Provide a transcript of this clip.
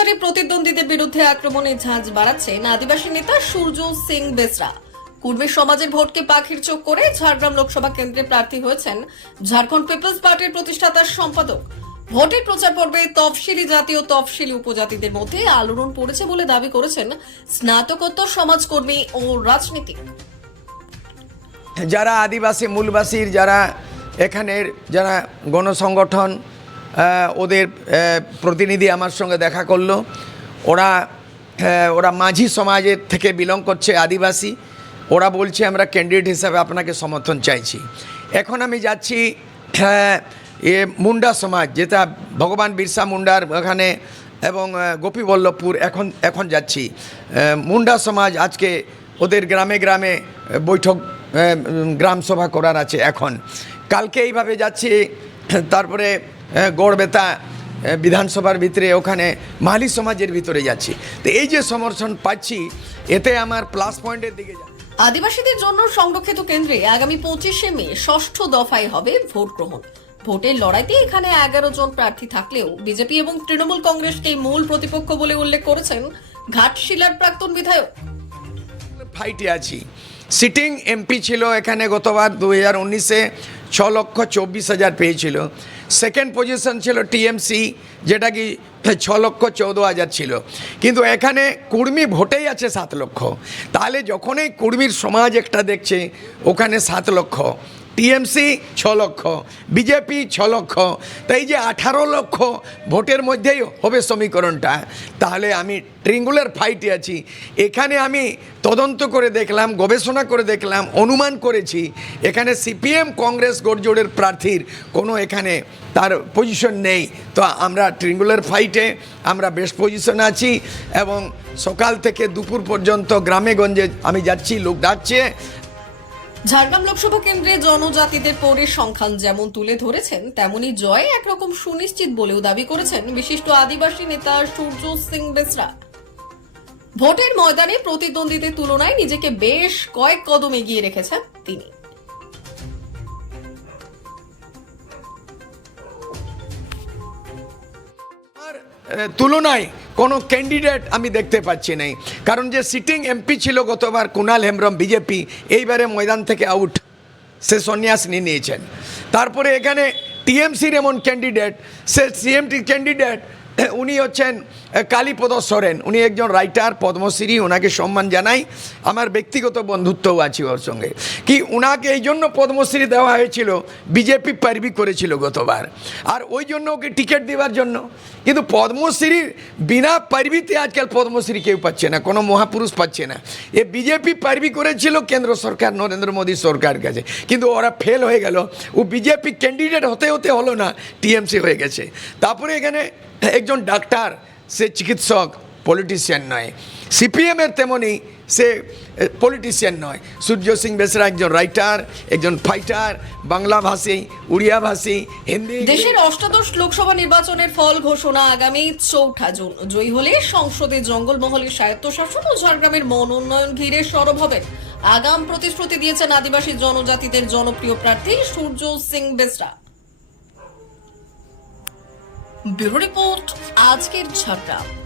প্রচারে প্রতিদ্বন্দ্বীদের বিরুদ্ধে আক্রমণে ঝাঁজ বাড়াচ্ছেন আদিবাসী নেতা সূর্য সিং বেসরা। কুর্মী সমাজের ভোটকে পাখির চোখ করে ঝাড়গ্রাম লোকসভা কেন্দ্রে প্রার্থী হয়েছেন ঝাড়খণ্ড পিপলস পার্টির প্রতিষ্ঠাতার সম্পাদক। ভোটের প্রচার পর্বে তফসিলি জাতি ও তফসিলি উপজাতিদের মধ্যে আলোড়ন পড়েছে বলে দাবি করেছেন স্নাতকোত্তর সমাজকর্মী ও রাজনীতিক। যারা আদিবাসী, মূলবাসীর, যারা এখানের, যারা গণসংগঠন ওদের প্রতিনিধি আমার সঙ্গে দেখা করল। ওরা ওরা মাঝি সমাজের থেকে বিলং করছে, আদিবাসী। ওরা বলছে, আমরা ক্যান্ডিডেট হিসাবে আপনাকে সমর্থন চাইছি। এখন আমি যাচ্ছি এ মুন্ডা সমাজ, যেটা ভগবান বিরসা মুন্ডার ওখানে এবং গোপীবল্লভপুর। এখন এখন যাচ্ছি। মুন্ডা সমাজ আজকে ওদের গ্রামে গ্রামে বৈঠক গ্রাম সভা করার আছে এখন। কালকে এইভাবে যাচ্ছি, তারপরে গড়বেতা বিধানসভার ভিতরে ওখানে মালি সমাজের ভিতরে যাচ্ছি। তো এই যে সমর্থন পাচ্ছি এতে আমার প্লাস পয়েন্টের দিকে যা আদিবাসীদের জন্য সংরক্ষিত কেন্দ্রে আগামী পঁচিশে মে ষষ্ঠ দফায় হবে ভোট গ্রহণ। ভোটের লড়াইতে এখানে এগারো জন প্রার্থী থাকলেও বিজেপি এবং তৃণমূল কংগ্রেসকে মূল প্রতিপক্ষ বলে উল্লেখ করেছেন ঘাটশিলার প্রাক্তন বিধায়ক। ফাইটে আছি। সিটিং এমপি ছিল এখানে গতবার দু হাজার উনিশে। ছ লক্ষ চব্বিশ হাজার পেয়েছিল সেকেন্ড পজিশন ছিল টিএমসি যেটা কি ছ লক্ষ চৌদ্দ হাজার ছিল। কিন্তু এখানে কুর্মি ভোটেই আছে সাত লক্ষ। তাহলে যখনই কুর্মির সমাজ একটা দেখছে, ওখানে সাত লক্ষ। টিএমসি ছ লক্ষ, বিজেপি ছ লক্ষ তাই যে আঠারো লক্ষ ভোটের মধ্যেই হবে সমীকরণটা, তাহলে আমি ট্রিঙ্গুলার ফাইটে আছি। এখানে আমি তদন্ত করে দেখলাম, গবেষণা করে দেখলাম, অনুমান করেছি, এখানে সিপিএম কংগ্রেস গোড়জোড়ের প্রার্থীর কোনো এখানে তার পজিশন নেই। তো আমরা ট্রিঙ্গুলার ফাইটে, আমরা বেস্ট পজিশনে আছি এবং সকাল থেকে দুপুর পর্যন্ত গ্রামে গঞ্জে আমি যাচ্ছি, লোক ডাকছে ঝাড়গ্রাম লোকসভা কেন্দ্রে জনজাতিদের পরিসংখ্যান যেমন তুলে ধরেছেন, তেমনি জয় একরকম সুনিশ্চিত বলেও দাবি করেছেন বিশিষ্ট আদিবাসী নেতা সূর্য সিং বেসরা। ভোটের ময়দানে প্রতিদ্বন্দ্বীদের তুলনায় নিজেকে বেশ কয়েক কদম এগিয়ে রেখেছেন তিনি। তুলনায় কোনো ক্যান্ডিডেট আমি দেখতে পাচ্ছি নাই। কারণ যে সিটিং এমপি ছিল গতবার কুনাল হেমব্রম বিজেপি এইবারে ময়দান থেকে আউট সে সন্ন্যাস নিয়ে নিয়েছেন। তারপরে এখানে টিএমসির এমন ক্যান্ডিডেট সে সিএমটি ক্যান্ডিডেট উনি হচ্ছেন কালীপদ সরেন। উনি একজন রাইটার পদ্মশ্রী ওনাকে সম্মান জানাই। আমার ব্যক্তিগত বন্ধুত্বও আছে ওর সঙ্গে। কি ওনাকে এই জন্য পদ্মশ্রী দেওয়া হয়েছিল, বিজেপি পারবি করেছিল গতবার। আর ওই জন্য ওকে টিকিট দেওয়ার জন্য। কিন্তু পদ্মশ্রীর বিনা পারবিতে আজকাল পদ্মশ্রী কেউ পাচ্ছে না, কোনো মহাপুরুষ পাচ্ছে না। এ বিজেপি পারবি করেছিল কেন্দ্র সরকার, নরেন্দ্র মোদী সরকার কাছে। কিন্তু ওরা ফেল হয়ে গেল। ও বিজেপি ক্যান্ডিডেট হতে হতে হলো না, টিএমসি হয়ে গেছে। তারপরে এখানে একজন ডাক্তার, সে চিকিৎসক পলিটিশিয়ান নয়। সিপিএমের তেমনই, সে পলিটিশিয়ান নয়। সূর্য সিং বেসরা একজন রাইটার একজন ফাইটার বাংলা ভাষী, উড়িয়া ভাষী, হিন্দি দেশের অষ্টাদশ লোকসভা নির্বাচনের ফল ঘোষণা আগামী চৌঠা জুন। জয়ী হলে সংসদে জঙ্গলমহলের স্বায়ত্তশাসন ও ঝাড়গ্রামের মন উন্নয়ন ঘিরে সরব হবেন। আগাম প্রতিশ্রুতি দিয়েছেন আদিবাসী জনজাতিদের জনপ্রিয় প্রার্থী সূর্য সিং বেসরা। ব্যুরো রিপোর্ট আজকের ঝাড়গ্রাম